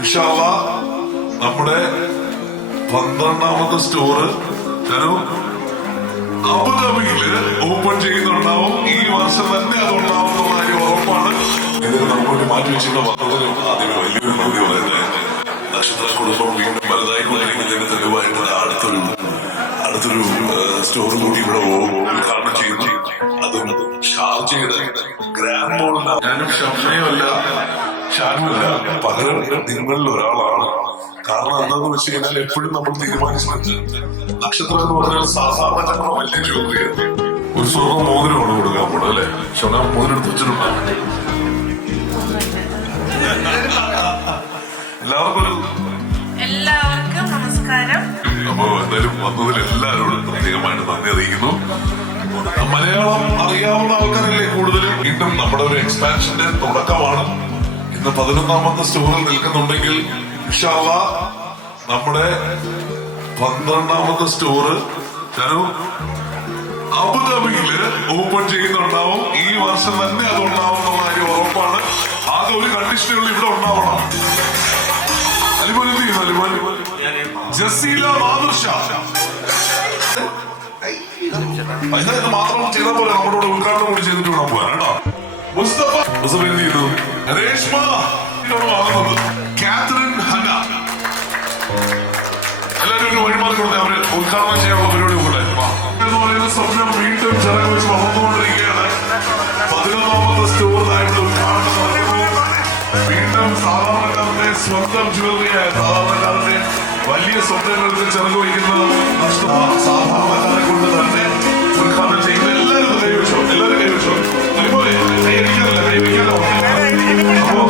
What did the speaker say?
ഇൻഷാ അല്ലാഹ് നമ്മുടെ 12ാമത്തെ store അബുദാബിയില് open ചെയ്യുന്നുണ്ടാവും. ഈ വർഷം തന്നെ അത് ഉണ്ടാവുന്ന കാര്യം ഉറപ്പാണ്. ഇതിന് നമുക്ക് മാറ്റി വെച്ചിട്ട് വന്നതിന് ആദ്യമേ വലിയൊരു നന്ദി പറയുന്നത് നക്ഷത്ര കുടുംബം വീണ്ടും വലുതായിക്കൊണ്ടിരിക്കുന്നതിന് തെളിവായിട്ട് അടുത്തൊരു സ്റ്റോർ കൂടി ഇവിടെ ഉദ്ഘാടനം ചെയ്യുന്നു. അതും ഷാർജയുടെ ഗ്രാൻഡ് മോളിലാണ്. ഞാനും ഷംനയുമല്ല ഷാനുമല്ല, പകരം നിങ്ങളിൽ ഒരാളാണ്. കാരണം എന്താന്ന് വെച്ച് കഴിഞ്ഞാൽ എപ്പോഴും നമ്മൾ തീരുമാനിച്ചിട്ടുണ്ട്, നക്ഷത്രം എന്ന് പറഞ്ഞാൽ സാധാരണ വലിയ ജ്യോതിയാണ്. ഒരു സ്വർണ്ണം മോതിരമാണ് കൊടുക്കാൻ പോണത് അല്ലെ? ഷോന മോതിരം എടുത്ത് വെച്ചിട്ടുണ്ടാവും. എല്ലാവർക്കും നമസ്കാരം. അപ്പൊ എന്തായാലും വന്നതിൽ എല്ലാവരോടും പ്രത്യേകമായിട്ട് നന്ദി അറിയിക്കുന്നു. മലയാളം അറിയാവുന്ന ആൾക്കാരല്ലേ കൂടുതലും. വീണ്ടും നമ്മുടെ ഒരു എക്സ്പാൻഷന്റെ തുടക്കമാണ്. ഇന്ന് 11ാമത്തെ സ്റ്റോറിൽ നിൽക്കുന്നുണ്ടെങ്കിൽ ഇൻഷാ അല്ലാഹ് നമ്മുടെ 12ാമത്തെ സ്റ്റോറ് അബുദാബിയില് ഓപ്പൺ ചെയ്യുന്നുണ്ടാവും. ഈ വർഷം തന്നെ അത് ഉണ്ടാവുന്ന കാര്യം ഉറപ്പാണ്. ആകെ ഒരു കണ്ടീഷനുകൾ ഇവിടെ ഉണ്ടാവണം. അലിമോൻ എന്ത് ചെയ്യുന്നു? അലിമോൻ ജസീല മാതൃഷ ഇത് മാത്രം ചെയ്താൽ പോലെ നമ്മുടെ കൂടെ ഉദ്ഘാടനം കൂടി ചെയ്തിട്ട് വേണം പോകാൻ കേട്ടോ. മുസ്തഫ എന്ത് ചെയ്തു? രേഷ്മ ആകുന്നത് കാതറിൻ ഹന എല്ലാവരും ഒരു വഴിമാറി കൊടുത്തേ. അവര് ഉദ്ഘാടനം ചെയ്യാനുള്ള പരിപാടി കൂടെ എന്ന് പറയുന്ന സ്വപ്നം വീണ്ടും ചിറക് വെച്ച് വളർന്നുകൊണ്ടിരിക്കുകയാണ്. 11ാമത്തെ സ്റ്റോറിനായിട്ട് ഉദ്ഘാടനം നടക്കുന്നു. വീണ്ടും സാധാരണക്കാരുടെ സ്വന്തം ജ്വല്ലറിയായ സാധാരണക്കാരുടെ വലിയ സ്വപ്നങ്ങൾക്ക് ചിറക് വയ്ക്കുന്ന സാധാരണക്കാരെ കൊണ്ട് തന്നെ ഉദ്ഘാടനം ചെയ്യുന്ന എല്ലാവരും കൈവച്ചോ. എല്ലാവരും കൈവച്ചോ. അതുപോലെ കൈവയ്ക്കാനല്ല, കൈവയ്ക്കാനോ. അപ്പോ